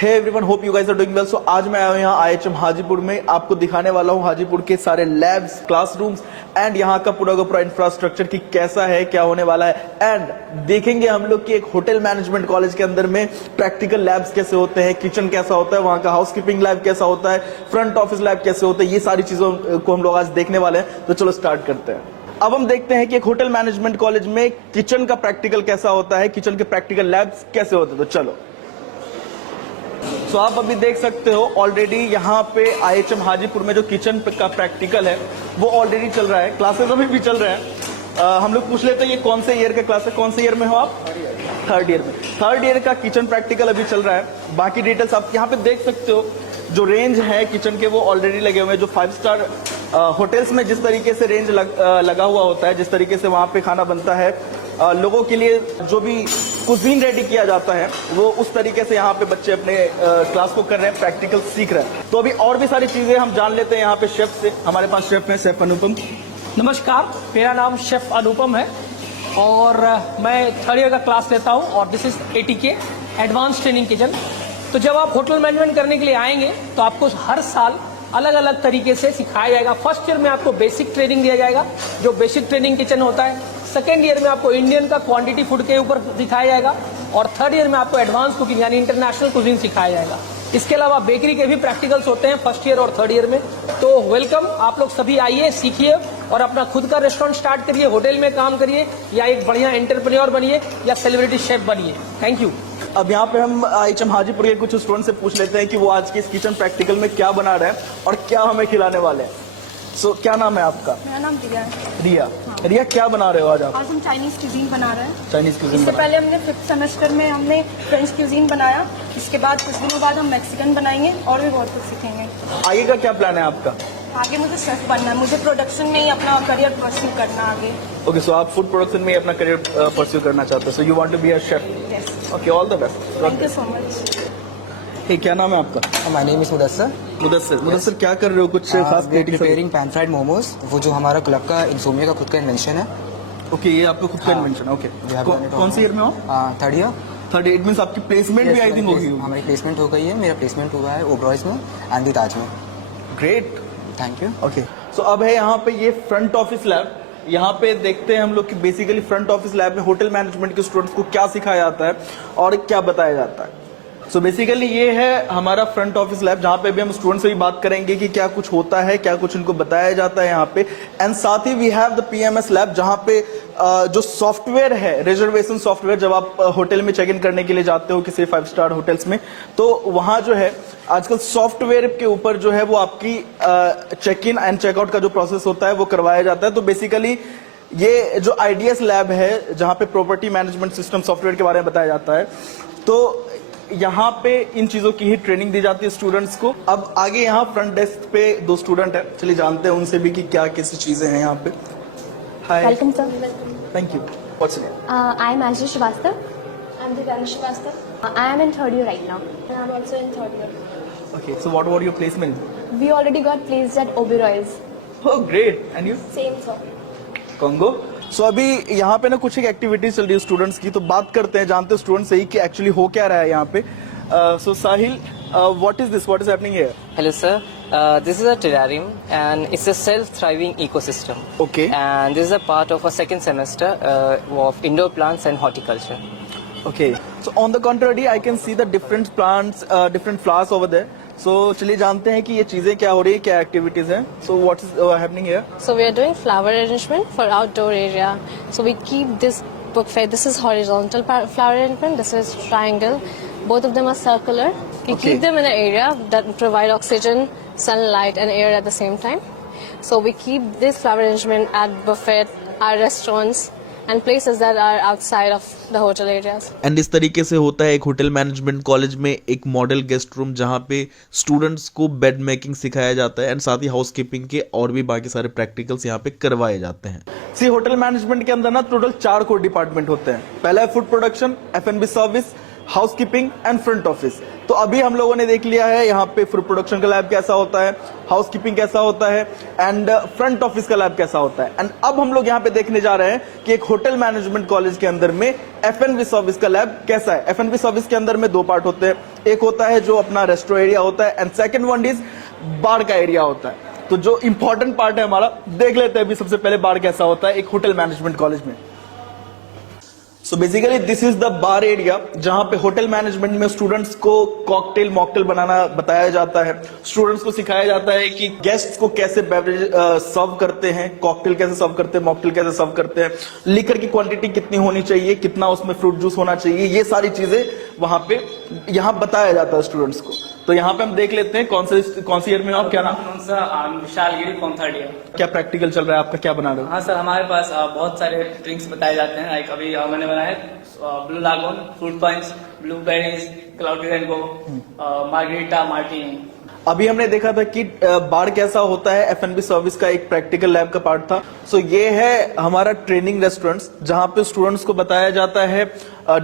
Hey everyone, hope you guys are doing well. So आज मैं आया हूं यहाँ IHM हाजीपुर में। आपको दिखाने वाला हूँ हाजीपुर के सारे लैब्स, क्लासरूम्स एंड यहाँ का पूरा का पूरा इंफ्रास्ट्रक्चर की कैसा है, क्या होने वाला है। एंड देखेंगे हम लोग कि एक होटल मैनेजमेंट कॉलेज के अंदर में प्रैक्टिकल लैब्स कैसे होते हैं, किचन कैसा होता है, वहाँ का हाउसकीपिंग लैब कैसा होता है, फ्रंट ऑफिस लैब कैसे होता है। ये सारी चीजों को हम लोग आज देखने वाले हैं। तो चलो स्टार्ट करते हैं। अब हम देखते हैं कि एक होटल मैनेजमेंट कॉलेज में किचन का प्रैक्टिकल कैसा होता है, किचन के प्रैक्टिकल लैब्स कैसे होते हैं। तो चलो। तो आप अभी देख सकते हो ऑलरेडी यहाँ पे IHM हाजीपुर में जो किचन का प्रैक्टिकल है वो ऑलरेडी चल रहा है। क्लासेस अभी भी चल रहे हैं। हम लोग पूछ लेते हैं ये कौन से ईयर का क्लास है, कौन से ईयर में हो आप? थर्ड ईयर में। थर्ड ईयर का किचन प्रैक्टिकल अभी चल रहा है। बाकी डिटेल्स आप यहाँ पे देख सकते हो। जो रेंज है किचन के वो ऑलरेडी लगे हुए हैं। जो 5 स्टार होटल्स में जिस तरीके से रेंज लगा हुआ होता है, जिस तरीके से वहाँ पे खाना बनता है, लोगों के लिए जो भी कुजीन रेडी किया जाता है वो उस तरीके से यहाँ पे बच्चे अपने क्लास को कर रहे हैं, प्रैक्टिकल सीख रहे हैं। तो अभी और भी सारी चीजें हम जान लेते हैं यहाँ पे शेफ से। हमारे पास शेफ है, शेफ अनुपम। नमस्कार, मेरा नाम शेफ अनुपम है और मैं थर्ड ईयर का क्लास लेता हूँ और this is ATK advance training kitchen. तो जब आप होटल मैनेजमेंट करने के लिए आएंगे तो आपको हर साल अलग अलग तरीके से सिखाया जाएगा। फर्स्ट ईयर में आपको बेसिक ट्रेनिंग दिया जाएगा जो बेसिक ट्रेनिंग किचन होता है। सेकेंड ईयर में आपको इंडियन का क्वांटिटी फूड के ऊपर दिखाया जाएगा और थर्ड ईयर में आपको एडवांस कुकिंग यानी इंटरनेशनल कुकिंग सिखाया जाएगा। इसके अलावा बेकरी के भी प्रैक्टिकल्स होते हैं फर्स्ट ईयर और थर्ड ईयर में। तो वेलकम, आप लोग सभी आइए, सीखिए और अपना खुद का रेस्टोरेंट स्टार्ट करिए, होटल में काम करिए या एक बढ़िया एंटरप्रेन्योर बनिए या सेलिब्रिटी शेफ बनिए। Thank you. अब यहाँ पे हम IHM हाजीपुर के कुछ स्टूडेंट से पूछ लेते हैं कि वो आज के इस किचन प्रैक्टिकल में क्या बना रहे हैं और क्या हमें खिलाने वाले हैं। सो क्या नाम है आपका? मेरा नाम रिया है। रिया। हाँ। रिया, क्या बना रहे हो आज आप? आज हम चाइनीज क्यूजीन बना रहे हैं। Chinese cuisine. इससे पहले हमने 5th सेमेस्टर में हमने फ्रेंच क्यूजीन बनाया। इसके बाद कुछ दिनों बाद हम मैक्सिकन बनाएंगे और भी बहुत कुछ सीखेंगे। आगे का क्या प्लान है आपका? आगे मुझे शेफ बनना है। मुझे प्रोडक्शन में ही अपना करियर परस्यू करना आगे। ओके, सो आप फूड प्रोडक्शन में ही अपना करियर परस्यू करना चाहते हो। So you want to be a chef? Yes. Okay, all the best. Thank you so much. क्या नाम है आपका? My name is Mudassar. Mudassar क्या कर रहे हो? कुछ खास प्रिपेयरिंग पैन फ्राइड मोमोज, वो जो हमारा क्लब का इंसोमिया का खुद का इन्वेंशन है। ओके, ये आपका खुद का इन्वेंशन है। ओके, कौन सी ईयर में हो? Third year. Third year. It means आपकी प्लेसमेंट भी आई थिंक होगी। हमारी प्लेसमेंट हो गई है। मेरा प्लेसमेंट हुआ है ओबरॉयज में एंड द ताज में। Great, thank you. ओके, सो अब है यहाँ पे ये फ्रंट ऑफिस लैब। यहाँ पे देखते हैं हम लोग कि बेसिकली फ्रंट ऑफिस लैब में होटल मैनेजमेंट के स्टूडेंट्स को क्या सिखाया जाता है और क्या बताया जाता है। सो बेसिकली ये है हमारा फ्रंट ऑफिस लैब, जहाँ पे भी हम स्टूडेंट से भी बात करेंगे कि क्या कुछ होता है, क्या कुछ इनको बताया जाता है यहाँ पे। एंड साथ ही we have the PMS lab, जहाँ पे जो सॉफ्टवेयर है, रिजर्वेशन सॉफ्टवेयर, जब आप होटल में चेक इन करने के लिए जाते हो किसी 5 स्टार होटल्स में, तो वहाँ जो है आजकल सॉफ्टवेयर के ऊपर जो है वो आपकी चेक इन एंड चेकआउट का जो प्रोसेस होता है वो करवाया जाता है। तो बेसिकली ये जो IDS लैब है, जहाँ पे प्रॉपर्टी मैनेजमेंट सिस्टम सॉफ्टवेयर के बारे में बताया जाता है, तो यहाँ पे इन चीजों की ही ट्रेनिंग दी जाती है स्टूडेंट्स को। अब आगे यहाँ फ्रंट डेस्क पे 2 स्टूडेंट है, चलिए जानते हैं उनसे भी कि क्या कैसी चीजें हैं यहाँ पे। Hi. Welcome sir. Thank you. What's your name? I am Ashley Srivastava. I'm Divyansh Srivastava. I am in third year right now. And I'm also in third year. Okay, so what about your placement? We already got placed at Oberoy's. Oh great, and you? Same sir. Congo? सो अभी यहाँ पे ना कुछ एक activities चल रही है students की, तो बात करते हैं, जानते हैं स्टूडेंट्स से ही कि एक्चुअली हो क्या रहा है यहाँ पे। So Sahil, what is this, what is happening here? Hello sir, this is a terrarium and it's a self-thriving ecosystem. Okay. And this is a part of a second semester of indoor plants and horticulture. Okay. So on the contrary, I can see the different plants, different flowers over there. So चलिए जानते हैं कि ये चीजें क्या हो रही है, क्या एक्टिविटीज हैं. So what is happening here? So we are doing flower arrangement for outdoor area. So we keep this buffet. This is horizontal flower arrangement. This is triangle. Both of them are circular. We Okay. keep them in an area that provide oxygen, sunlight, and air at the same time. So we keep this flower arrangement at buffet, our restaurants, and places that are outside of the hotel areas. And इस तरीके से होता है एक hotel management college में एक model guest room, जहाँ पे स्टूडेंट्स को बेड मेकिंग सिखाया जाता है एंड साथ ही हाउसकीपिंग के और भी बाकी सारे प्रैक्टिकल्स यहाँ पे करवाए जाते हैं। सी होटल मैनेजमेंट के अंदर ना टोटल 4 कोर डिपार्टमेंट होते हैं। पहला है food production, F&B service, housekeeping and front office. तो अभी हम लोगों ने देख लिया है यहाँ पे फूड प्रोडक्शन का लैब कैसा होता है, हाउसकीपिंग कैसा होता है एंड फ्रंट ऑफिस का लैब कैसा होता है। एंड अब हम लोग यहाँ पे देखने जा रहे हैं कि एक होटल मैनेजमेंट कॉलेज के अंदर में F&B सर्विस का लैब कैसा है। F&B सर्विस के अंदर में दो पार्ट होते हैं, एक होता है जो अपना रेस्टोरेंट एरिया होता है एंड सेकंड वन इज बार का एरिया होता है। तो जो इंपॉर्टेंट पार्ट है हमारा, देख लेते हैं अभी सबसे पहले बार कैसा होता है एक होटल मैनेजमेंट कॉलेज में। So basically this is the bar area जहां पे होटल मैनेजमेंट में स्टूडेंट्स को कॉकटेल मॉकटेल बनाना बताया जाता है। स्टूडेंट्स को सिखाया जाता है कि गेस्ट्स को कैसे बेवरेज सर्व करते हैं, कॉकटेल कैसे सर्व करते हैं, मॉकटेल कैसे सर्व करते हैं, लिकर की क्वांटिटी कितनी होनी चाहिए, कितना उसमें फ्रूट जूस होना चाहिए, ये सारी चीजें वहां पे यहाँ बताया जाता है स्टूडेंट्स को। तो यहाँ पे हम देख लेते हैं कौन सी ईयर में आप, क्या नाम, विशाल गिरी फॉर्म थर्ड ईयर। क्या प्रैक्टिकल चल रहा है आपका, क्या बना रहे हो? हाँ सर, हमारे पास बहुत सारे ड्रिंक्स बताए जाते हैं। लाइक अभी मैंने बनाया blue lagoon, fruit punch, blueberries, cloudy rainbow, margarita, martini. अभी हमने देखा था कि बार कैसा होता है, F&B सर्विस का एक प्रैक्टिकल लैब का पार्ट था। सो ये है हमारा ट्रेनिंग रेस्टोरेंट्स जहां पे स्टूडेंट्स को बताया जाता है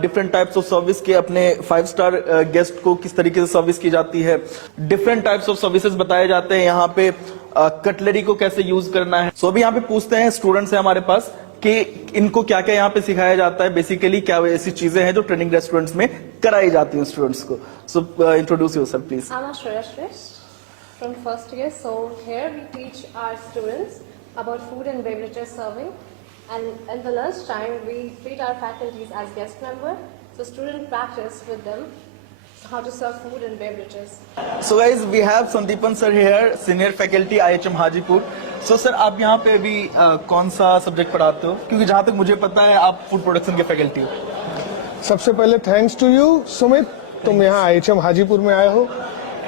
डिफरेंट टाइप्स ऑफ सर्विस के, अपने 5 स्टार गेस्ट को किस तरीके से सर्विस की जाती है, डिफरेंट टाइप्स ऑफ सर्विसेज बताए जाते हैं यहाँ पे, कटलरी को कैसे यूज करना है। सो अभी यहाँ पे पूछते हैं, स्टूडेंट्स हैं हमारे पास, कि इनको क्या क्या यहाँ पे सिखाया जाता है, बेसिकली क्या ऐसी चीजें हैं जो ट्रेनिंग रेस्टोरेंट्स में कराई जाती हैं स्टूडेंट्स को। So introduce yourself please. I'm Shreya Shresh from first year. So here we teach our students about food and beverages serving, and in the lunch time we treat our faculties as guest member. So student practice with them how to serve food and beverages. So guys, we have Sandeepan sir here, senior faculty IHM Hajipur. So sir, आप यहाँ पे अभी कौन सा subject पढ़ाते हो? क्योंकि जहाँ तक मुझे पता है आप फूड प्रोडक्शन के फैकल्टी हो। सबसे पहले थैंक्स टू यू सुमित, तुम यहाँ IHM हाजीपुर में आए हो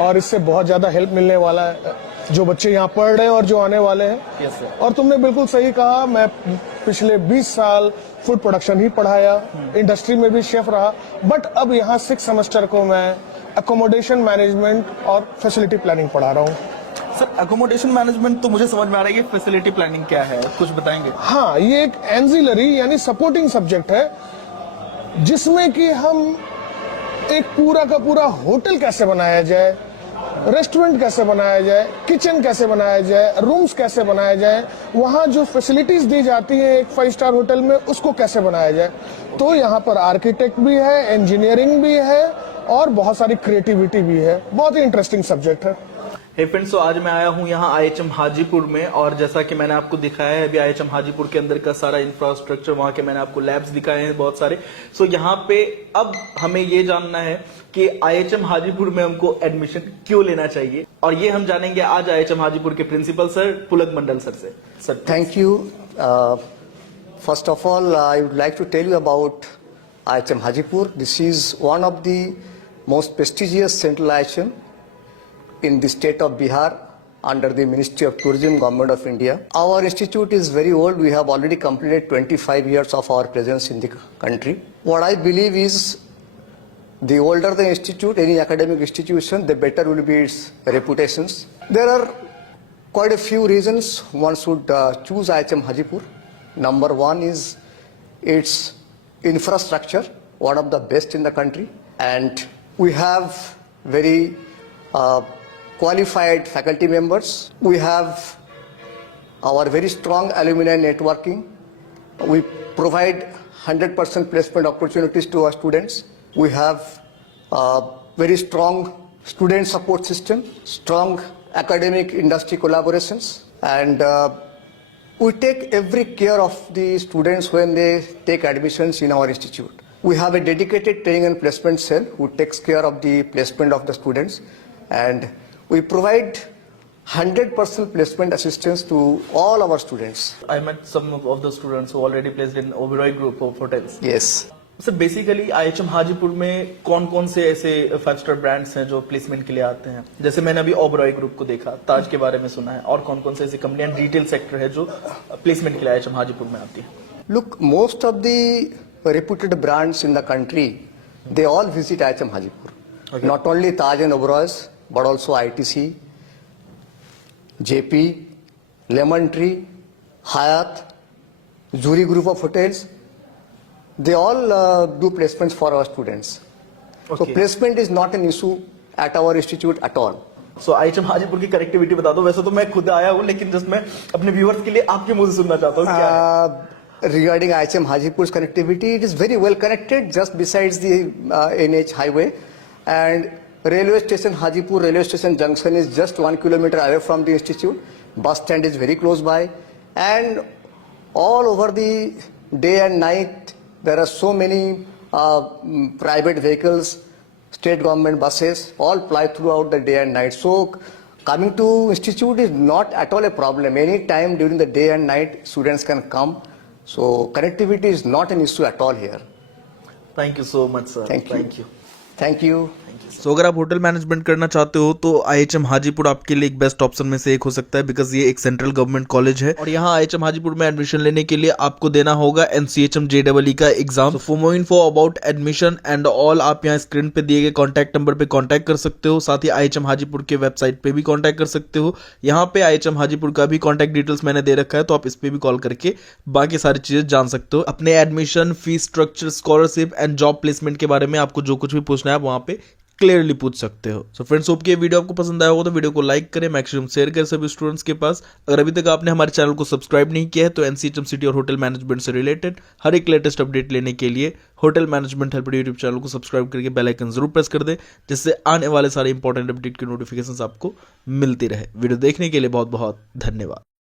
और इससे बहुत ज्यादा हेल्प मिलने वाला है जो बच्चे यहाँ पढ़ रहे हैं और जो आने वाले हैं। Yes, sir. और तुमने बिल्कुल सही कहा, मैं पिछले 20 साल फूड प्रोडक्शन ही पढ़ाया, इंडस्ट्री में भी शेफ रहा, बट अब यहाँ 6 सेमेस्टर को मैं अकोमोडेशन मैनेजमेंट और फैसिलिटी प्लानिंग पढ़ा रहा हूँ। सर अकोमोडेशन मैनेजमेंट तो मुझे समझ में आ रहा है, ये फैसिलिटी प्लानिंग क्या है, कुछ बताएंगे? हाँ, ये एक एंजिलरी यानी सपोर्टिंग सब्जेक्ट है जिसमें कि हम एक पूरा का पूरा होटल कैसे बनाया जाए, रेस्टोरेंट कैसे बनाया जाए, किचन कैसे बनाया जाए, रूम्स कैसे बनाया जाए, वहाँ जो फैसिलिटीज दी जाती है एक 5 स्टार होटल में उसको कैसे बनाया जाए। तो यहाँ पर आर्किटेक्ट भी है, इंजीनियरिंग भी है और बहुत सारी क्रिएटिविटी भी है। बहुत ही इंटरेस्टिंग सब्जेक्ट है। हे फ्रेंड्स, तो आज मैं आया हूँ यहाँ IHM हाजीपुर में और जैसा कि मैंने आपको दिखाया है अभी IHM हाजीपुर के अंदर का सारा इंफ्रास्ट्रक्चर, वहाँ के मैंने आपको लैब्स दिखाए हैं बहुत सारे। सो यहाँ पे अब हमें ये जानना है कि IHM हाजीपुर में हमको एडमिशन क्यों लेना चाहिए, और ये हम जानेंगे आज IHM हाजीपुर के principal sir Pulak Mandal sir से। Sir thank you. First of all I would like to tell you about IHM Hajipur. This is one of the most prestigious central IHM in the state of Bihar under the Ministry of Tourism, Government of India. Our institute is very old. We have already completed 25 years of our presence in the country. What I believe is the older the institute, any academic institution, the better will be its reputations. There are quite a few reasons one should choose IHM Hajipur. Number one is its infrastructure, one of the best in the country, and we have very qualified faculty members. We have our very strong alumni networking. We provide 100% placement opportunities to our students. We have very strong student support system, strong academic industry collaborations, and we take every care of the students when they take admissions in our institute. We have a dedicated training and placement cell who takes care of the placement of the students, and we provide 100% placement assistance to all our students. I met some of the students who already placed in Oberoi group of hotels. Yes. Sir basically IHM Hajipur में कौन कौन से ऐसे 5 star brands हैं जो placement के लिए आते हैं? जैसे मैंने अभी ओबरॉय ग्रुप को देखा, ताज के बारे में सुना है, और कौन कौन से ऐसी कंपनी एंड रिटेल सेक्टर है जो प्लेसमेंट के लिए IHM हाजीपुर में आती है? Look, most of the reputed brands in the country, they all visit IHM Hajipur. Okay. Not only Taj and Oberoi's, but also ITC, JP, Lemon Tree, Hyatt, Zuri group of hotels. They all do placements for our students. So Okay. placement is not an issue at our institute at all. So IHM Hajipur की connectivity बता दो। वैसे तो मैं खुद आया हूँ, लेकिन जस्ट मैं अपने व्यूअर्स के लिए आपके मुंह से सुनना चाहता हूँ क्या है? Regarding IHM Hajipur's connectivity, it is very well connected just besides the NH highway, and railway station Hajipur railway station junction is just 1 kilometer away from the institute. Bus stand is very close by, and all over the day and night there are so many private vehicles, state government buses, all ply throughout the day and night. So coming to institute is not at all a problem. Any time during the day and night students can come. So connectivity is not an issue at all here. Thank you so much sir. Thank you. Thank you. Thank you. सो अगर आप hotel management करना चाहते हो तो IHM Hajipur आपके लिए एक best option में से एक हो सकता है, बिकॉज ये एक सेंट्रल गवर्नमेंट कॉलेज है और यहाँ IHM हाजीपुर में एडमिशन लेने के लिए आपको देना होगा NCHM JEE का exam. For more info about admission and all आप यहाँ स्क्रीन पे दिए गए कॉन्टैक्ट नंबर पे कॉन्टैक्ट कर सकते हो। साथ ही IHM हाजीपुर के वेबसाइट पे भी कॉन्टैक्ट कर सकते हो। यहाँ पे IHM हाजीपुर का भी कॉन्टैक्ट डिटेल्स मैंने दे रखा है, तो आप इस पे भी कॉल करके बाकी सारी चीजें जान सकते हो। अपने admission, fees structure, scholarship and job placement के बारे में आपको जो कुछ भी पूछना है आप वहाँ पे क्लियरली पूछ सकते हो। सो फ्रेंड्स, होप कि ये वीडियो आपको पसंद आया होगा, तो वीडियो को लाइक करें, मैक्सिमम शेयर करें सभी स्टूडेंट्स के पास। अगर अभी तक आपने हमारे चैनल को सब्सक्राइब नहीं किया है तो NCHM सिटी और होटल मैनेजमेंट से रिलेटेड हर एक लेटेस्ट अपडेट लेने के लिए hotel management help YouTube channel को सब्सक्राइब करके बेल आइकन जरूर प्रेस कर दे, जिससे आने वाले सारे इंपॉर्टेंट अपडेट की नोटिफिकेशन आपको मिलती रहे। वीडियो देखने के लिए बहुत बहुत धन्यवाद।